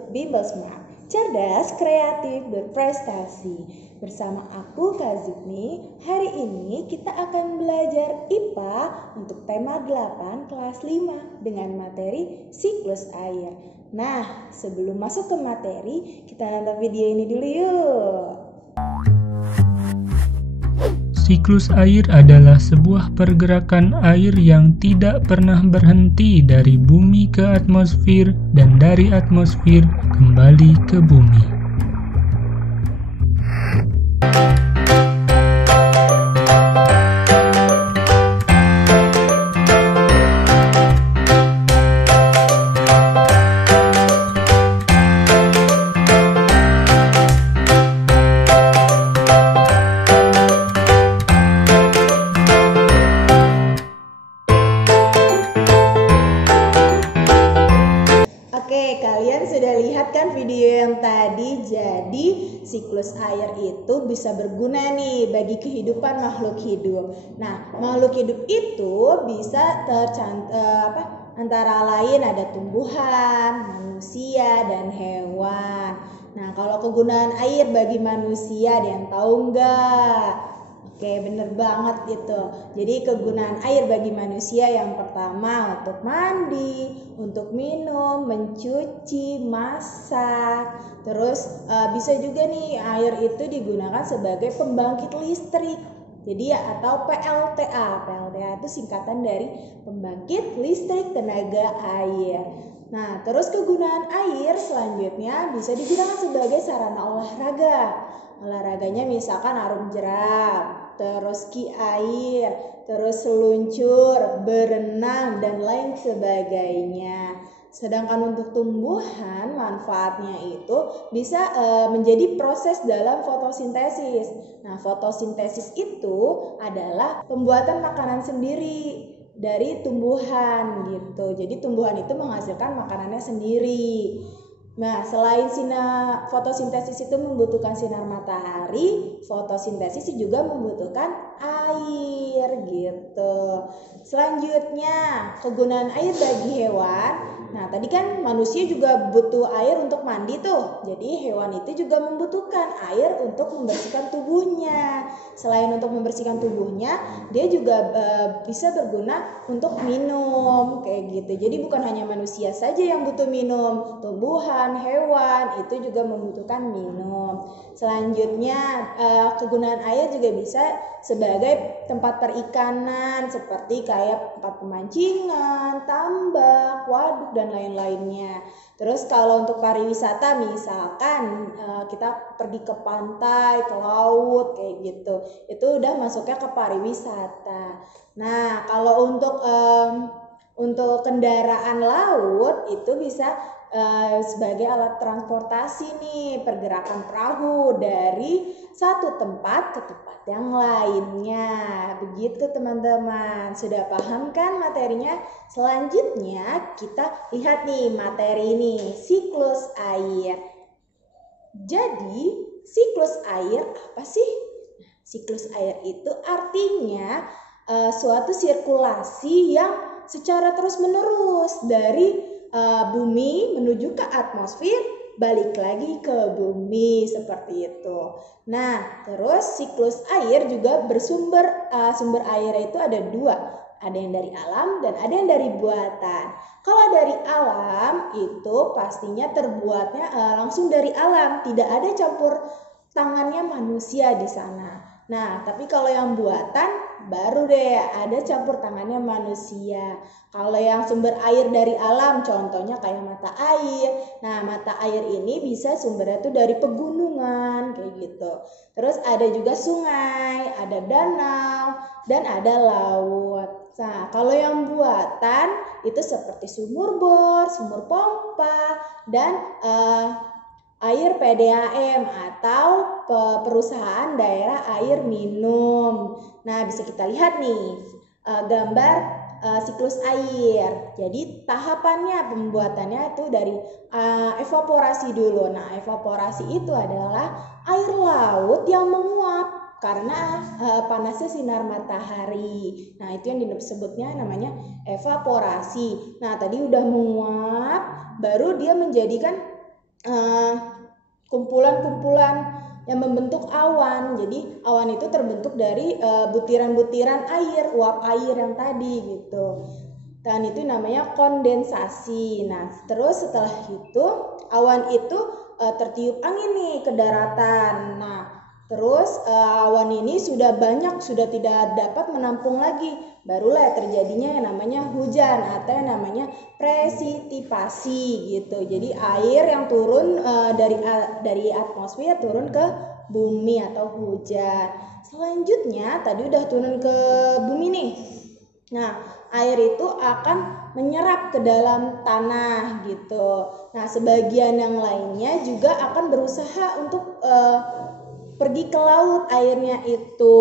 YouTube Bimbel Smart. Cerdas, kreatif, berprestasi. Bersama aku Kak Zikni, hari ini kita akan belajar IPA untuk tema 8 kelas 5 dengan materi siklus air. Nah, sebelum masuk ke materi, kita nonton video ini dulu yuk. Siklus air adalah sebuah pergerakan air yang tidak pernah berhenti dari bumi ke atmosfer dan dari atmosfer kembali ke bumi. Oke, kalian sudah lihat kan video yang tadi? Jadi siklus air itu bisa berguna nih bagi kehidupan makhluk hidup. Nah, makhluk hidup itu bisa antara lain ada tumbuhan, manusia, dan hewan. Nah, kalau kegunaan air bagi manusia, ada yang tahu nggak? Oke, bener banget gitu. Jadi kegunaan air bagi manusia yang pertama untuk mandi, untuk minum, mencuci, masak. Terus bisa juga nih air itu digunakan sebagai pembangkit listrik. Jadi atau PLTA. PLTA itu singkatan dari pembangkit listrik tenaga air. Nah, terus kegunaan air selanjutnya bisa digunakan sebagai sarana olahraga. Olahraganya misalkan arum jeram, terus ski air, terus seluncur, berenang, dan lain sebagainya. Sedangkan untuk tumbuhan, manfaatnya itu bisa menjadi proses dalam fotosintesis. Nah, fotosintesis itu adalah pembuatan makanan sendiri dari tumbuhan gitu. Jadi tumbuhan itu menghasilkan makanannya sendiri. Nah, selain fotosintesis itu membutuhkan sinar matahari, fotosintesis juga membutuhkan air gitu. Selanjutnya, kegunaan air bagi hewan. Nah, tadi kan manusia juga butuh air untuk mandi tuh. Jadi hewan itu juga membutuhkan air untuk membersihkan tubuhnya. Selain untuk membersihkan tubuhnya, dia juga bisa berguna untuk minum kayak gitu. Jadi bukan hanya manusia saja yang butuh minum, tumbuhan, hewan itu juga membutuhkan minum. Selanjutnya kegunaan air juga bisa sebagai tempat perikanan seperti kayak tempat pemancingan, tambak, waduk, dan lain-lainnya. Terus kalau untuk pariwisata misalkan kita pergi ke pantai, ke laut kayak gitu, itu udah masuknya ke pariwisata. Nah, kalau untuk kendaraan laut itu bisa sebagai alat transportasi nih, pergerakan perahu dari satu tempat ke tempat yang lainnya. Begitu teman-teman, sudah paham kan materinya? Selanjutnya kita lihat nih materi ini, siklus air. Jadi siklus air apa sih? Siklus air itu artinya suatu sirkulasi yang secara terus-menerus dari bumi menuju ke atmosfer, balik lagi ke bumi seperti itu. Nah, terus siklus air juga sumber air itu ada dua. Ada yang dari alam dan ada yang dari buatan. Kalau dari alam itu pastinya terbuatnya langsung dari alam, tidak ada campur tangannya manusia di sana. Nah, tapi kalau yang buatan baru deh ada campur tangannya manusia. Kalau yang sumber air dari alam contohnya kayak mata air. Nah, mata air ini bisa sumbernya tuh dari pegunungan kayak gitu. Terus ada juga sungai, ada danau, dan ada laut. Nah, kalau yang buatan itu seperti sumur bor, sumur pompa, dan air PDAM atau perusahaan daerah air minum. Nah, bisa kita lihat nih gambar siklus air. Jadi tahapannya pembuatannya itu dari evaporasi dulu. Nah, evaporasi itu adalah air laut yang menguap karena panasnya sinar matahari. Nah, itu yang disebutnya namanya evaporasi. Nah, tadi udah menguap, baru dia menjadikan kumpulan-kumpulan yang membentuk awan. Jadi awan itu terbentuk dari butiran-butiran air, uap air yang tadi gitu. Dan itu namanya kondensasi. Nah, terus setelah itu awan itu tertiup angin nih ke daratan. Nah, terus awan ini sudah tidak dapat menampung lagi. Barulah terjadinya yang namanya hujan atau yang namanya presipitasi gitu. Jadi air yang turun dari atmosfer turun ke bumi atau hujan. Selanjutnya tadi udah turun ke bumi nih. Nah, air itu akan menyerap ke dalam tanah gitu. Nah, sebagian yang lainnya juga akan berusaha untuk pergi ke laut airnya itu.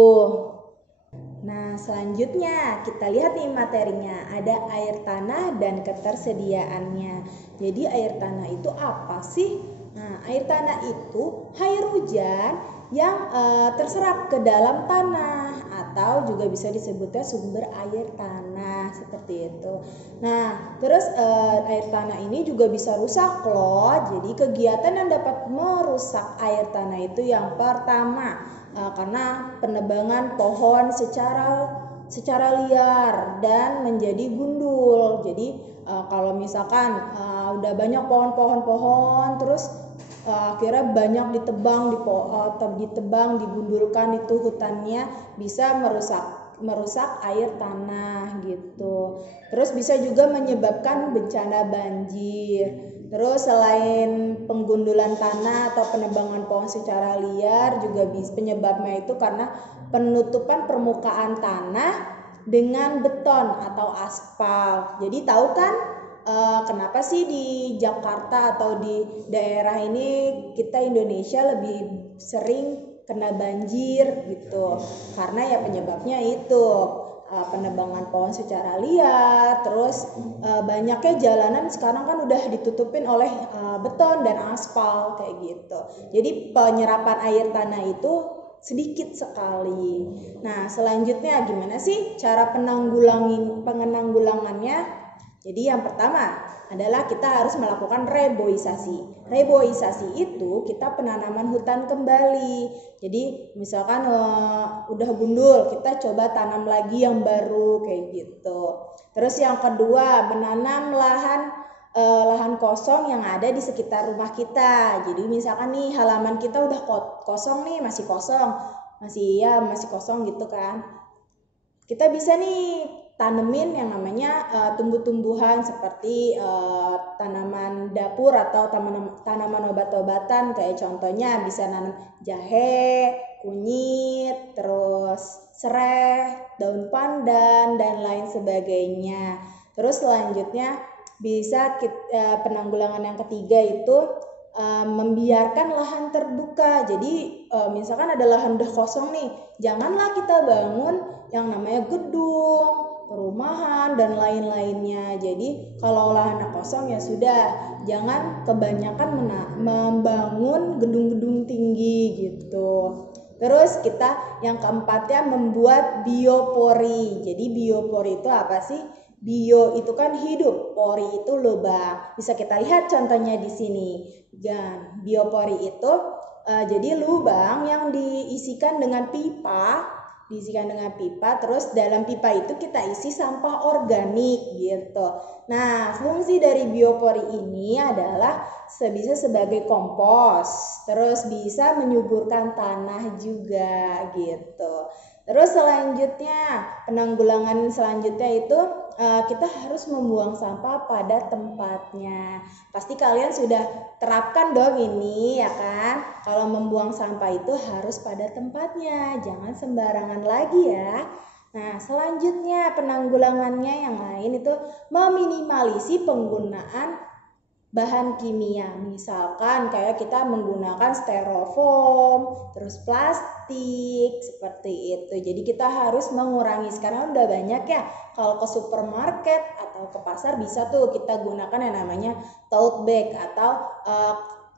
Nah, selanjutnya kita lihat nih materinya. Ada air tanah dan ketersediaannya. Jadi air tanah itu apa sih? Nah, air tanah itu air hujan yang terserap ke dalam tanah atau juga bisa disebutnya sumber air tanah seperti itu. Nah, terus air tanah ini juga bisa rusak loh. Jadi kegiatan yang dapat merusak air tanah itu yang pertama karena penebangan pohon secara liar dan menjadi gundul. Jadi kalau misalkan udah banyak pohon-pohon terus akhirnya banyak ditebang, digundulkan itu hutannya, bisa merusak air tanah gitu. Terus bisa juga menyebabkan bencana banjir. Terus selain penggundulan tanah atau penebangan pohon secara liar juga penyebabnya itu karena penutupan permukaan tanah dengan beton atau aspal. Jadi tahu kan kenapa sih di Jakarta atau di daerah ini kita Indonesia lebih sering kena banjir gitu? Karena ya penyebabnya itu penebangan pohon secara liar, terus banyaknya jalanan sekarang kan udah ditutupin oleh beton dan aspal kayak gitu. Jadi penyerapan air tanah itu sedikit sekali. Nah, selanjutnya gimana sih cara penanggulangannya? Jadi yang pertama adalah kita harus melakukan reboisasi. Reboisasi itu kita penanaman hutan kembali. Jadi misalkan udah gundul, kita coba tanam lagi yang baru kayak gitu. Terus yang kedua, menanam lahan kosong yang ada di sekitar rumah kita. Jadi misalkan nih halaman kita udah kosong nih, masih kosong gitu kan. Kita bisa nih tanemin yang namanya tumbuh-tumbuhan seperti tanaman dapur atau tanaman obat-obatan, kayak contohnya bisa nanam jahe, kunyit, terus serai, daun pandan dan lain sebagainya. Terus selanjutnya bisa penanggulangan yang ketiga itu membiarkan lahan terbuka. Jadi misalkan ada lahan udah kosong nih, janganlah kita bangun yang namanya gedung, perumahan dan lain-lainnya. Jadi kalau lahan kosong ya sudah, jangan kebanyakan membangun gedung-gedung tinggi gitu. Terus kita yang keempatnya membuat biopori. Jadi biopori itu apa sih? Bio itu kan hidup, pori itu lubang. Bisa kita lihat contohnya di sini. Dan biopori itu jadi lubang yang diisikan dengan pipa, terus dalam pipa itu kita isi sampah organik gitu. Nah, fungsi dari biopori ini adalah bisa sebagai kompos, terus bisa menyuburkan tanah juga gitu. Terus selanjutnya, penanggulangan selanjutnya itu kita harus membuang sampah pada tempatnya. Pasti kalian sudah terapkan dong ini ya kan? Kalau membuang sampah itu harus pada tempatnya, jangan sembarangan lagi ya. Nah, selanjutnya penanggulangannya yang lain itu meminimalisi penggunaan bahan kimia. Misalkan kayak kita menggunakan styrofoam, terus plastik seperti itu. Jadi kita harus mengurangi. Sekarang udah banyak ya, kalau ke supermarket atau ke pasar bisa tuh kita gunakan yang namanya tote bag atau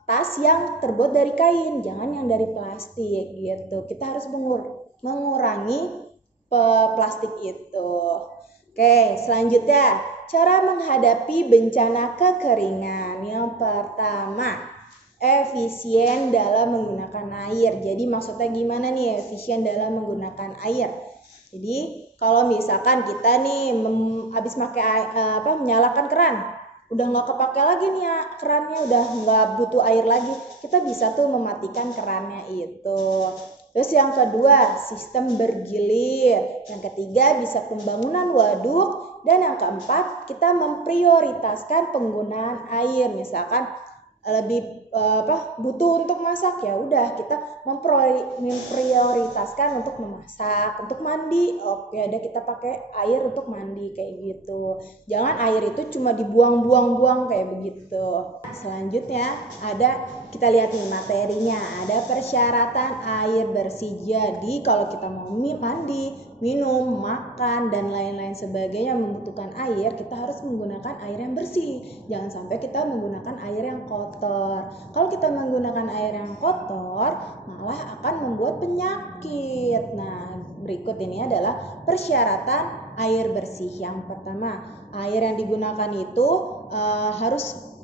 tas yang terbuat dari kain, jangan yang dari plastik gitu. Kita harus mengurangi plastik itu. Oke, selanjutnya cara menghadapi bencana kekeringan. Yang pertama, efisien dalam menggunakan air. Jadi maksudnya gimana nih efisien dalam menggunakan air? Jadi kalau misalkan kita nih habis menyalakan keran, udah nggak kepake lagi nih ya kerannya, udah nggak butuh air lagi, kita bisa tuh mematikan kerannya itu. Terus yang kedua, sistem bergilir. Yang ketiga, bisa pembangunan waduk. Dan yang keempat, kita memprioritaskan penggunaan air. Misalkan lebih butuh untuk masak, ya udah kita memprioritaskan untuk memasak, untuk mandi, oke ada kita pakai air untuk mandi kayak gitu. Jangan air itu cuma dibuang-buang kayak begitu. Selanjutnya kita lihat nih materinya, ada persyaratan air bersih. Jadi kalau kita mau mandi, minum, makan dan lain-lain sebagainya membutuhkan air, kita harus menggunakan air yang bersih. Jangan sampai kita menggunakan air yang kotor. Kalau kita menggunakan air yang kotor, malah akan membuat penyakit. Nah, berikut ini adalah persyaratan air bersih. Yang pertama, air yang digunakan itu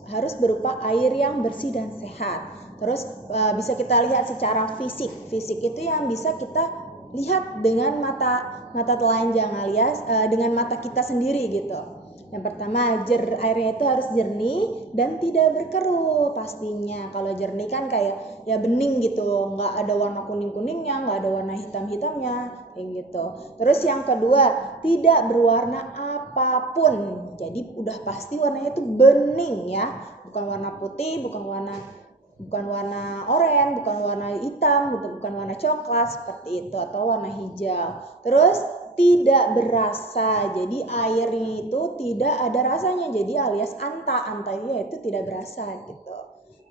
harus berupa air yang bersih dan sehat. Terus bisa kita lihat secara fisik. Fisik itu yang bisa kita lihat dengan mata telanjang alias dengan mata kita sendiri gitu. Yang pertama, airnya itu harus jernih dan tidak berkerut pastinya. Kalau jernih kan kayak ya bening gitu, nggak ada warna kuning-kuningnya, nggak ada warna hitam-hitamnya kayak gitu. Terus yang kedua, tidak berwarna apapun. Jadi udah pasti warnanya itu bening ya, bukan warna putih, bukan warna oranye, bukan warna hitam, bukan warna coklat seperti itu, atau warna hijau. Terus tidak berasa, jadi airnya itu tidak ada rasanya, jadi alias anta-antanya itu tidak berasa gitu.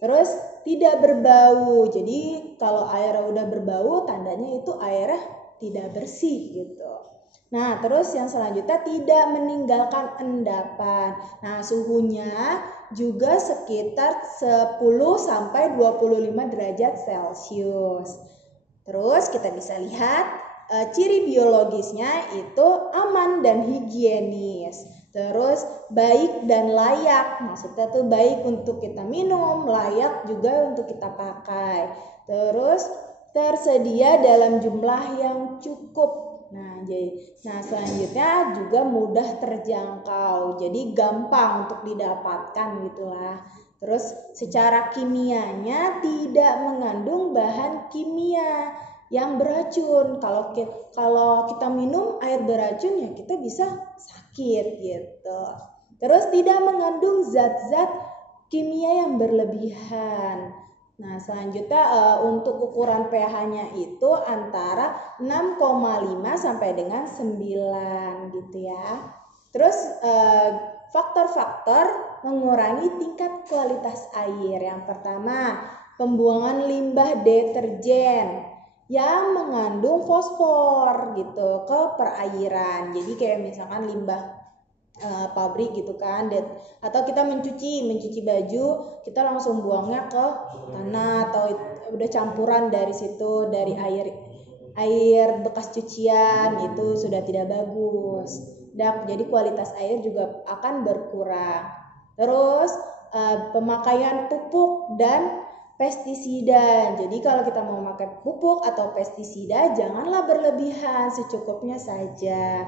Terus tidak berbau, jadi kalau airnya udah berbau tandanya itu airnya tidak bersih gitu. Nah, terus yang selanjutnya tidak meninggalkan endapan. Nah, suhunya juga sekitar 10-25 derajat Celcius. Terus kita bisa lihat ciri biologisnya itu aman dan higienis. Terus baik dan layak, maksudnya tuh baik untuk kita minum, layak juga untuk kita pakai. Terus tersedia dalam jumlah yang cukup. Nah, selanjutnya juga mudah terjangkau, jadi gampang untuk didapatkan gitulah. Terus secara kimianya tidak mengandung bahan kimia yang beracun. Kalau kita minum air beracun ya kita bisa sakit gitu. Terus tidak mengandung zat-zat kimia yang berlebihan. Nah, selanjutnya untuk ukuran pH-nya itu antara 6,5 sampai dengan 9 gitu ya. Terus faktor-faktor mengurangi tingkat kualitas air. Yang pertama, pembuangan limbah deterjen yang mengandung fosfor gitu ke perairan. Jadi kayak misalkan limbah pabrik gitu kan, atau kita mencuci baju, kita langsung buangnya ke tanah atau udah campuran dari situ, dari air bekas cucian, itu sudah tidak bagus. Jadi kualitas air juga akan berkurang. Terus pemakaian pupuk dan pestisida. Jadi kalau kita mau pakai pupuk atau pestisida, janganlah berlebihan, secukupnya saja.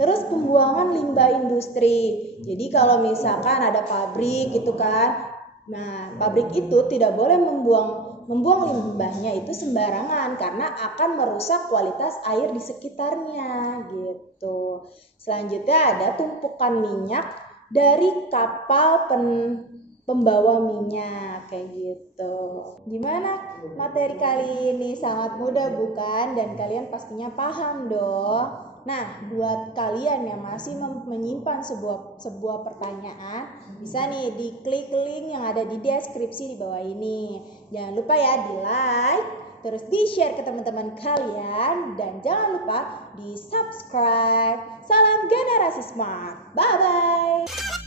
Terus pembuangan limbah industri. Jadi kalau misalkan ada pabrik gitu kan, nah pabrik itu tidak boleh membuang limbahnya itu sembarangan karena akan merusak kualitas air di sekitarnya gitu. Selanjutnya ada tumpukan minyak dari kapal pembawa minyak kayak gitu. Gimana materi kali ini? Sangat mudah bukan? Dan kalian pastinya paham dong. Nah, buat kalian yang masih menyimpan sebuah pertanyaan, bisa nih diklik link yang ada di deskripsi di bawah ini. Jangan lupa ya di like, terus di share ke teman-teman kalian, dan jangan lupa di subscribe. Salam generasi smart. Bye bye.